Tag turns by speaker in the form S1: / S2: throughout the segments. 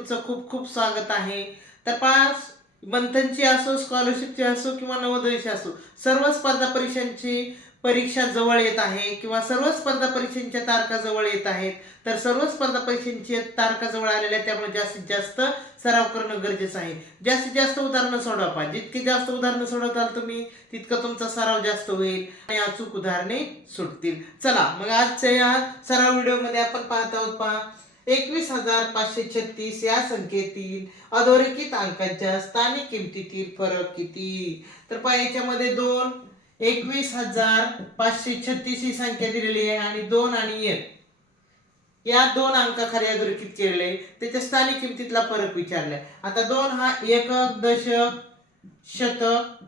S1: तुमचं खूप खूप स्वागत आहे. तर पास मंथनची असो स्कॉलरशिपची असो किंवा नवोदयची असो सर्व स्पर्धा परीक्षांची परीक्षा जवळ येत आहे किंवा सर्व स्पर्धा परीक्षांच्या तारखा जवळ येत आहेत तर सर्व स्पर्धा परीक्षांची तारखा जवळ आलेल्या आहेत त्यामुळे जास्तीत जास्त सराव करणं गरजेचं आहे. जास्तीत जास्त उदाहरणं सोडवा पाहिजे जितकी जास्त उदाहरणं सोडवताल तुम्ही तितकं तुमचा सराव जास्त होईल आणि अचूक उदाहरणे सुटतील. चला मग आजच्या या सराव व्हिडिओमध्ये आपण पाहत आहोत पहा. एकवीस हजार पाचशे छत्तीस या संख्येतील अधोरेखित अंकांच्या स्थानिक किमतीतील फरक किती? तर पहा याच्यामध्ये दोन एकवीस हजार पाचशे छत्तीस ही संख्या दिलेली आहे आणि दोन आणि एक. या दोन अंकाखाली अधोरेखित केलेले त्याच्या स्थानिक किमतीतला फरक विचारलाय. आता दोन हा एकक दशक शतक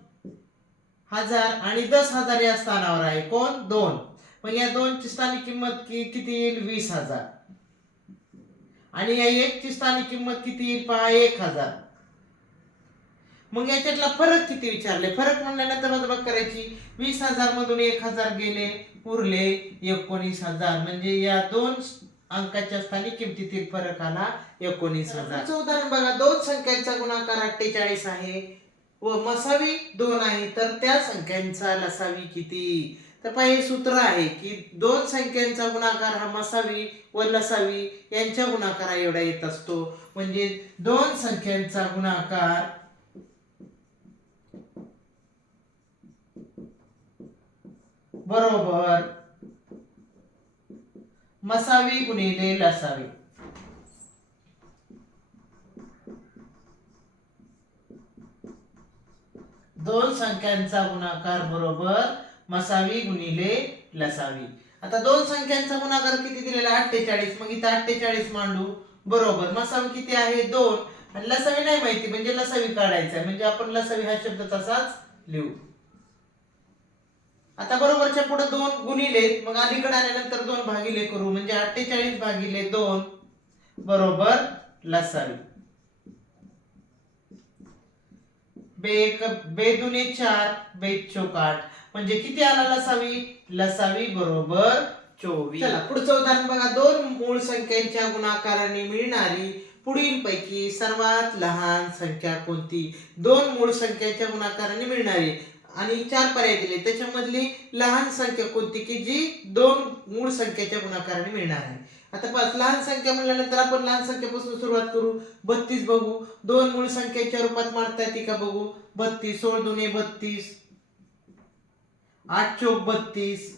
S1: हजार आणि दस हजार या स्थानावर आहे. कोण? दोन. मग या दोनची स्थानिक किंमत किती येईल? वीस हजार. आणि या एकची स्थानिक किंमत किती येईल पहा? एक हजार. मग याच्यातला फरक किती विचारले? फरक म्हणल्यानंतर बघ करायची. वीस हजार मधून एक हजार गेले उरले एकोणीस हजार. म्हणजे या दोन अंकाच्या स्थानिक किमतीतील फरक आला एकोणीस हजार. उदाहरण बघा. दोन संख्यांचा गुणाकार अठ्ठेचाळीस आहे व मसावी दोन आहे. तर त्या संख्यांचा लसावी किती? तर पहिले सूत्र आहे की दोन संख्यांचा गुणाकार हा मसावी व लसावी यांच्या गुणाकारा एवढा येत असतो. म्हणजे दोन संख्यांचा गुणाकार बरोबर मसावी गुणिले लसावी दोन संख्यांचा गुणाकार बरोबर मसावी गुणिले लसावी. आता दोन संख्यांचा गुणाकार किती दिलेला अठ्ठेचाळीस. मग इथं अठ्ठेचाळीस मांडू. बरोबर. मसावी किती आहे? दोन. आणि लसावी नाही माहिती म्हणजे लसावी काढायचा आहे. म्हणजे आपण लसावी हा शब्द तसाच लिहू. आता बरोबरच्या पुढे दोन गुणिले मग अलीकडे आल्यानंतर दोन भागिले करू. म्हणजे अठ्ठेचाळीस भागिले दोन बरोबर लसावी. बेक दुने चार बे चोक आठ म्हणजे किती आला लसावी? लसावी बरोबर चोवीस. चला पुढचं उदाहरण बघा. दोन मूळ संख्यांच्या गुणाकाराने मिळणारी पुढील पैकी सर्वात लहान संख्या कोणती? दोन मूळ संख्यांच्या गुणाकाराने मिळणारी. आणि चार पर्याय दिले. त्याच्यामधली लहान संख्या कोणती की जी दोन मूळ संख्येच्या गुणाकाराने मिळणार आहे? आता पाच लहान संख्या म्हणल्यानंतर आपण लहान संख्येपासून सुरुवात करू. बत्तीस बघू. दोन मूळ संख्येच्या रूपात मांडता येते का बघू? बत्तीस. सोळ दोन्ही बत्तीस. आठ चौक बत्तीस.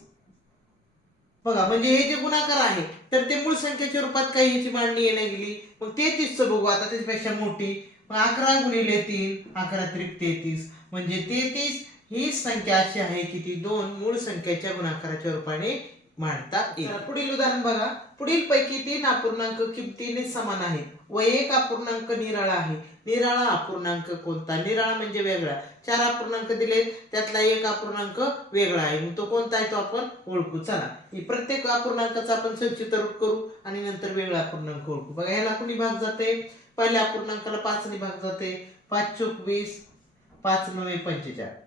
S1: बघा म्हणजे हे जे गुणाकार आहे तर ते मूळ संख्येच्या रूपात काही ह्याची मांडणी येण्या गेली. मग तेहतीस बघू. आता त्याच्यापेक्षा मोठी. मग अकरा गुणिले तीन अकरा त्रिक तेहतीस. म्हणजे तेहतीस ही संख्या अशी आहे की ती दोन मूळ संख्येच्या गुणाकाराच्या रूपाने मांडता येईल पुढील उदाहरण बघा. पुढील पैकी तीन अपूर्णांक किमतीने समान आहेत. व एक अपूर्णांक निराळा आहे. निराळा अपूर्णांक कोणता? निराळा म्हणजे वेगळा. चार अपूर्णांक दिले त्यातला एक अपूर्णांक वेगळा आहे. मग तो कोणता आहे तो आपण ओळखू. चला ही प्रत्येक अपूर्णांकाचा आपण संचित रूप करू आणि नंतर वेगळा अपूर्णांक ओळखू. बघा ह्याला कुणी भाग जाते? पहिल्या अपूर्णांकाला पाचने भाग जाते. पाच चोक वीस पाच नवे पंचेचाळीस.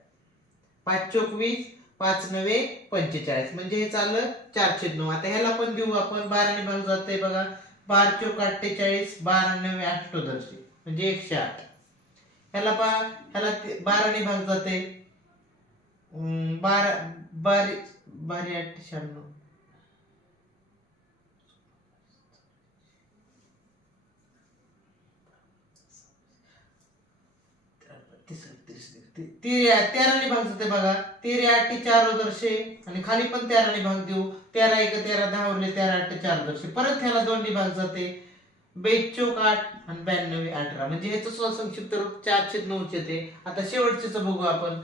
S1: पाच चोक वीस पाच नवे पंचेचाळीस. म्हणजे हे चाललं चारशे नऊ. आता ह्याला पण देऊ आपण. बाराने भाग जाते बघा. बार चोक अठ्ठेचाळीस बारा नवे अष्टोदर्शी म्हणजे एकशे आठ. ह्याला पा ह्याला ते- बाराने भाग जाते बारा बारी बारी अठ्ठे शहाण्णव तेराने भाग जाते बघा. तेरा आठ चार दर्शे आणि खाली पण तेराने भाग देऊ. तेरा एक तेरा दहा उरले तेरा आठ चार दर्शे. परत ह्याला दोन्ही भाग जाते. बेचोक आठ आणि ब्याण्णव अठरा. म्हणजे ह्याचं सुद्धा संक्षिप्त रूप चारशे नऊचे ते आता शेवटचेच बघू आपण.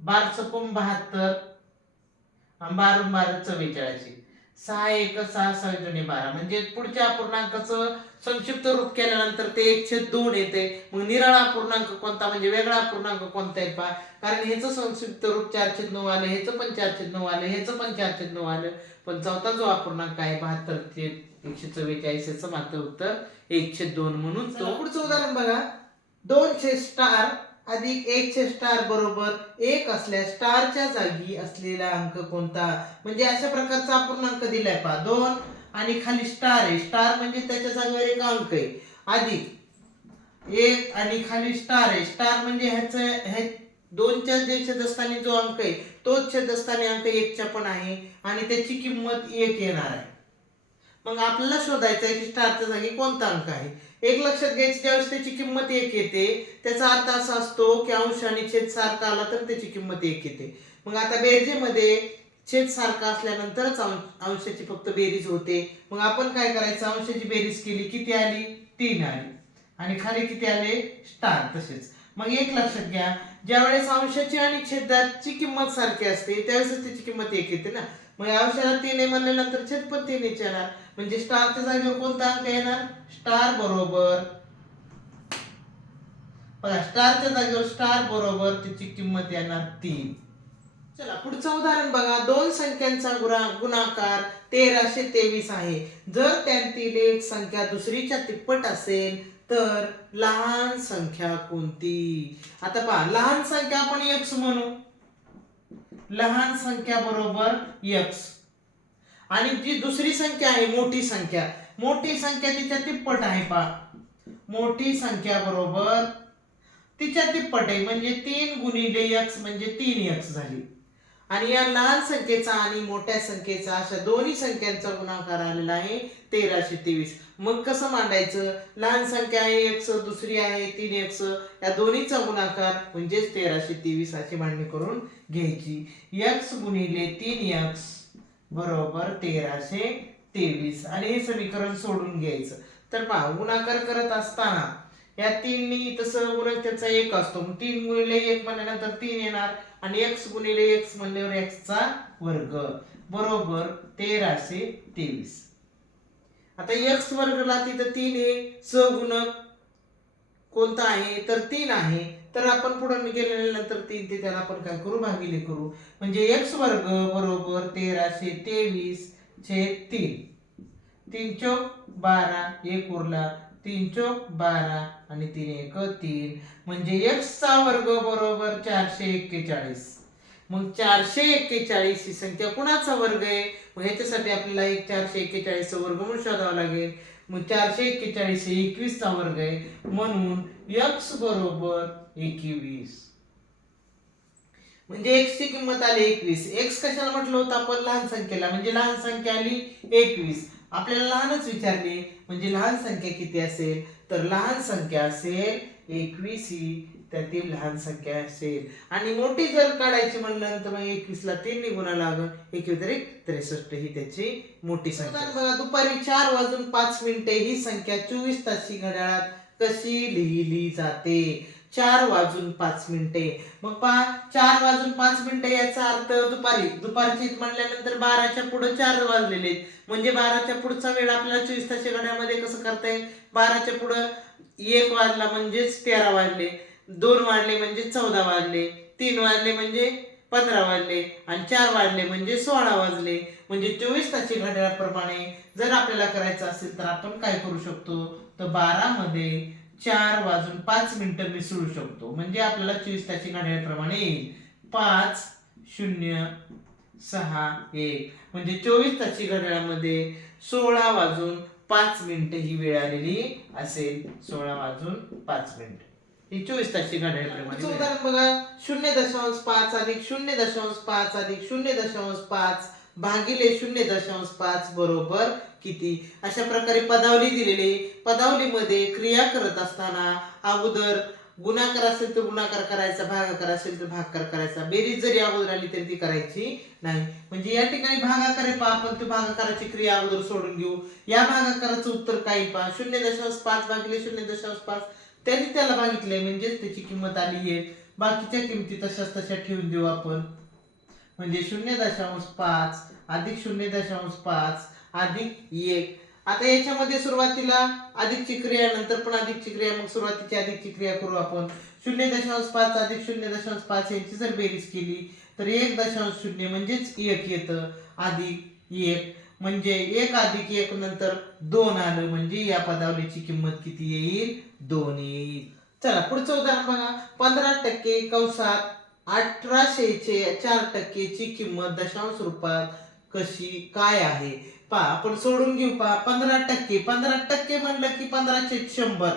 S1: बारच चपून बहात्तर आणि बार बार चव्वेचाळीस सहा एक सहा सहा जुने बारा. म्हणजे पुढच्या अपूर्णांकाचं संक्षिप्त रूप केल्यानंतर ते एकशे दोन येते. मग निराळा पूर्णांक कोणता? म्हणजे वेगळा अपूर्णांक कोणता येत पहा. कारण ह्याचं संक्षिप्त रूप चारशे नऊ आलं ह्याचं पण चारशे नऊ आलं ह्याचं पण चारशे नऊ आलं. पण चौथा जो अपूर्णांक आहे बहात्तर ते एकशे चव्वेचाळीस याचं मात्र उत्तर एकशे दोन म्हणून पुढचं उदाहरण बघा. दोनशे स्टार अधिक एकचे स्टार बरोबर एक असल्यास स्टारच्या जागी असलेला अंक कोणता? म्हणजे अशा प्रकारचा अपूर्णांक दिलाय पहा. दोन आणि खाली स्टार आहे. स्टार म्हणजे त्याच्या जागेवर एक अंक आहे. अधिक एक आणि खाली स्टार आहे. स्टार म्हणजे ह्याचं हे दोनच्या जे छेदस्थानी जो अंक आहे तोच छेदस्थानी अंक एकच्या पण आहे आणि त्याची किंमत एक येणार आहे. मग आपल्याला शोधायचं आहे की स्टारच्या जागी कोणता अंक आहे? एक लक्षात घ्यायचं ज्यावेळेस त्याची किंमत एक येते त्याचा अर्थ असा असतो की अंश आणि छेद सारखा आला तर त्याची किंमत एक येते. मग आता बेरजेमध्ये छेद सारखा असल्यानंतरच अंशाची फक्त बेरीज होते. मग आपण काय करायचं? अंशाची बेरीज केली किती आली? तीन आली. आणि खाली किती आले? स्टार तसेच. मग एक लक्षात घ्या ज्यावेळेस अंशाची आणि छेदाची किंमत सारखी असते त्यावेळेस त्याची किंमत एक येते ना. मग अंशाला तीन आहे म्हणल्यानंतर छेद पण तीन येणार म्हणजे स्टारच्या जागेवर कोणता अंक येणार? स्टार बरोबर. बघा स्टारच्या जागेवर स्टार बरोबर त्याची किंमत येणार तीन. चला पुढचं उदाहरण बघा. दोन संख्यांचा गुणा गुणाकार तेराशे तेवीस आहे. जर त्यातील एक संख्या दुसरीच्या तिप्पट असेल तर लहान संख्या कोणती? आता पहा लहान संख्या आपण एक्स म्हणू. लहान संख्या बरोबर एक्स आणि जी दुसरी संख्या आहे मोठी संख्या. मोठी संख्या तिच्या तिप्पट आहे पहा. मोठी संख्या बरोबर तिच्या तिप्पट आहे. म्हणजे तीन गुणिले एक्स म्हणजे तीन एक्स झाली. आणि या लहान संख्येचा आणि मोठ्या संख्येचा अशा दोन्ही संख्यांचा गुणाकार आलेला आहे तेराशे तेवीस. मग कसं मांडायचं? लहान संख्या आहे एक्स दुसरी आहे तीन एक्स. या दोन्हीचा गुणाकार म्हणजेच तेराशे तेवीस अशी मांडणी करून घ्यायची. एक्स गुणिले तीन एक्स बरोबर तेराशे तेवीस. आणि हे समीकरण सोडून घ्यायचं. तर पहा गुणाकार करत असताना या तीननी तसं उलट त्याचा एक असतो. तीन गुणिले एक म्हणल्यानंतर तीन येणार आणि एक्स गुणिले एक्स म्हणल्यावर एक्सचा वर्ग. बरोबर तेराशे तेवीस. आता एक्स वर्गला तिथं तीन हे सगुणक कोणता आहे? तर तीन आहे. तर आपण पुढे गेल्यानंतर तीन ते त्याला आपण काय करू? भागिले करू. म्हणजे एक्स वर्ग बरोबर तेराशे तेवीस छेद तीन. तीन चौक बारा एक उरला. तीन चौक बारा आणि तीन एक तीन. म्हणजे एक्सचा वर्ग बरोबर चारशे एक्केचाळीस. मग चारशे एक्केचाळीस ही संख्या कुणाचा वर्ग आहे? मग ह्याच्यासाठी आपल्याला एक चारशे एक्केचाळीसचा वर्ग म्हणून शोधावा लागेल. मग चारशे एक्केचाळीस हे एकवीसचा वर्ग आहे. म्हणून एक्स बरोबर एकवीस. म्हणजे एक्सची किंमत आली एकवीस. एक्स कशाला म्हटलं होतं आपण? लहान संख्येला. म्हणजे लहान संख्या आली एकवीस. आपल्याला लहानच विचारले म्हणजे लहान संख्या किती असेल? तर लहान संख्या असेल एकवीस ही त्यातील लहान संख्या असेल. आणि मोठी जर काढायची म्हणलं तर मग एकवीस ला तीन निघून लागल एकवीस एक त्रेसष्ट ही त्याची मोठी संख्या. बघा दुपारी चार वाजून पाच मिनिटे ही संख्या चोवीस तासी घड्याळात कशी लिहिली जाते? चार वाजून पाच मिनिटे. मग पहा चार वाजून पाच मिनिटे याचा अर्थ दुपारी. दुपारची म्हणल्यानंतर बाराच्या पुढे चार वाजलेले म्हणजे बाराच्या पुढचा वेळ आपल्याला चोवीस ताशी घड्यामध्ये कसं करता येईल? बाराच्या पुढं एक वाजला म्हणजेच तेरा वाजले. दोन वाजले म्हणजे चौदा वाजले. तीन वाजले म्हणजे पंधरा वाजले. आणि चार वाजले म्हणजे सोळा वाजले. म्हणजे चोवीस तासी घड्याळाप्रमाणे जर आपल्याला करायचं असेल तर आपण काय करू शकतो? तर बारा मध्ये चार वाजून पाच मिनिटं मिसळू शकतो. म्हणजे आपल्याला चोवीस तासी घड्याळाप्रमाणे येईल. पाच शून्य सहा एक. म्हणजे चोवीस तासी घड्याळामध्ये सोळा वाजून पाच मिनिटं ही वेळ आलेली असेल. सोळा वाजून पाच मिनिट. ही चोवीस तासची घड्याळाप्रमाणे उदाहरण बघा. शून्य दशांश पाच अधिक शून्य दशांश पाच अधिक शून्य दशांश पाच भागिले शून्य दशांश पाच बरोबर किती? अशा प्रकारे पदावली दिलेली पदावलीमध्ये क्रिया करत असताना अगोदर गुणाकार असेल तर गुणाकार करायचा भागाकार असेल तर भागाकार करायचा. बेरीज जरी अगोदर आली तरी ती करायची नाही. म्हणजे या ठिकाणी भागाकार आहे पहा आपण ती भागाकाराची क्रिया अगोदर सोडून घेऊ. या भागाकाराचं उत्तर काही पहा. शून्य दशांश पाच भागिले शून्य दशांश पाच. त्यांनी त्याला भागितलंय म्हणजेच त्याची किंमत आली आहे. बाकीच्या किमती तशाच तशा ठेवून देऊ आपण. म्हणजे शून्य दशांश पाच अधिक शून्य दशांश पाच अधिक एक. आता याच्यामध्ये सुरुवातीला अधिकची क्रिया नंतर पण अधिकची क्रिया मग सुरुवातीची अधिकची क्रिया करू आपण. शून्य दशांश पाच अधिक शून्य दशांश पाच यांची जर बेरीज केली तर एक दशांश शून्य म्हणजेच एक येतं. अधिक एक म्हणजे एक अधिक एक नंतर दोन आलं म्हणजे या पदावलीची किंमत किती येईल? दोन येईल. चला पुढचं उदाहरण बघा. पंधरा टक्के कंसात अठराशेचे चार टक्केची किंमत दशांश रूपात कशी काय आहे? पहा आपण सोडून घेऊ पहा पंधरा टक्के. पंधरा टक्के म्हणलं की पंधराशे शंभर.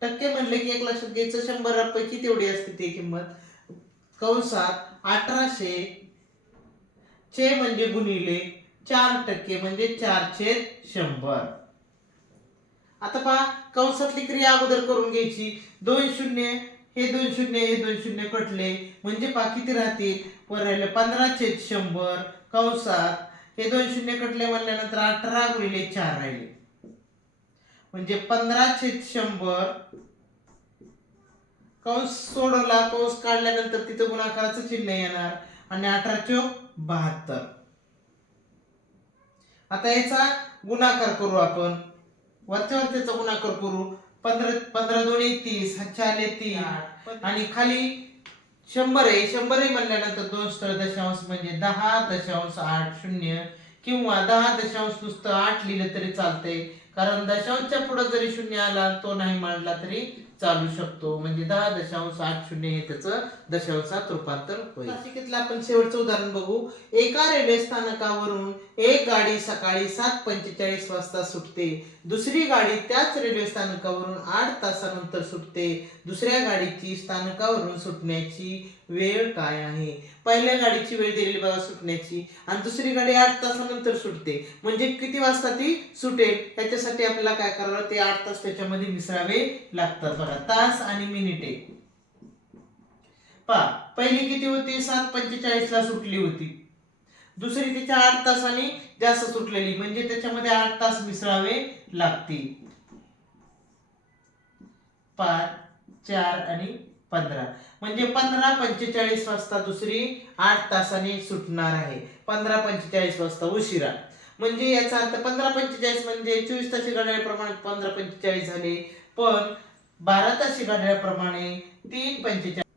S1: टक्के म्हणले की एक लक्षात घ्यायचं शंभरापैकी तेवढी असते ती किंमत? कंसात अठराशे चे म्हणजे गुणिले चार टक्के म्हणजे चारशे शंभर. आता पहा कंसातली क्रिया अगोदर करून घ्यायची. दोन शून्य हे दोन शून्य हे दोन शून्य कटले. म्हणजे पहा किती राहतील वर राहिले पंधरा छेद शंभर कंसात हे दोन शून्य कटले म्हणल्यानंतर अठरा गुणिले चार राहिले. म्हणजे पंधरा छेद शंभर कंस सोडवला. कंस काढल्यानंतर तिथं गुणाकाराचं चिन्ह येणार आणि अठरा चो बहात्तर. आता याचा गुणाकार करू आपण. वरच्या वरच्याचा गुणाकार करू. पंधरा पंधरा दोन्ही तीस हातच्या तीन. आणि खाली शंभर आहे. शंभर आहे म्हणल्यानंतर दोन स्थळ दशांश म्हणजे दहा दशांश आठ शून्य किंवा दहा दशांश नुसतं आठ लिहिलं तरी चालतंय. कारण दशांशच्या पुढे जरी शून्य आला तो नाही मांडला तरी चालू शकतो. म्हणजे दहा दशांश आठ शून्य हे त्याचं दशांशात रूपांतर होईल. नाशिकेतलं आपण शेवटचं उदाहरण बघू. एका रेल्वे स्थानकावरून एक गाडी सकाळी सात पंचेचाळीस वाजता सुटते. दुसरी गाडी त्याच रेल्वे स्थानकावरून आठ तासानंतर सुटते. दुसऱ्या गाडीची स्थानकावरून सुटण्याची वेळ काय आहे? पहिल्या गाडीची वेळ दिलेली बघा सुटण्याची. आणि दुसरी गाडी आठ तासानंतर सुटते. म्हणजे किती वाजता ती सुटेल? त्याच्यासाठी आपल्याला काय करावं? ते आठ तास त्याच्यामध्ये मिसळावे लागतात बघा. तास आणि मिनिटे पहा पहिली किती होती? सात पंचेचाळीसला सुटली होती. दुसरी तिच्या आठ तासांनी जास्त सुटलेली. म्हणजे त्याच्यामध्ये आठ तास मिसळावे लागतील. पाच चार आणि पंधरा. म्हणजे पंधरा पंचेचाळीस वाजता दुसरी आठ तासांनी सुटणार आहे. पंधरा पंचेचाळीस वाजता उशिरा. म्हणजे याचा अर्थ पंधरा पंचेचाळीस म्हणजे चोवीस तासी घड्याळप्रमाणे पंधरा पंचेचाळीस झाले पण बारा तासी घड्याळप्रमाणे तीन पंचेचाळीस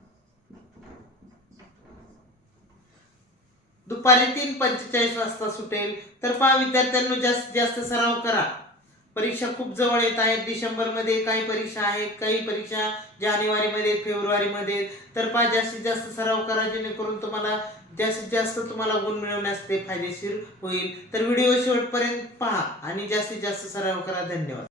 S1: दुपारी तीन पंचेचाळीस वाजता सुटेल. तर पहा विद्यार्थ्यांना जास्तीत जास्त सराव करा. परीक्षा खूप जवळ येत आहेत. डिसेंबरमध्ये काही परीक्षा आहेत काही परीक्षा जानेवारीमध्ये फेब्रुवारीमध्ये. तर पहा जास्तीत जास्त सराव करा जेणेकरून तुम्हाला जास्तीत जास्त तुम्हाला गुण मिळवण्यास ते फायदेशीर होईल. तर व्हिडिओ शेवटपर्यंत पहा आणि जास्तीत जास्त सराव करा. धन्यवाद.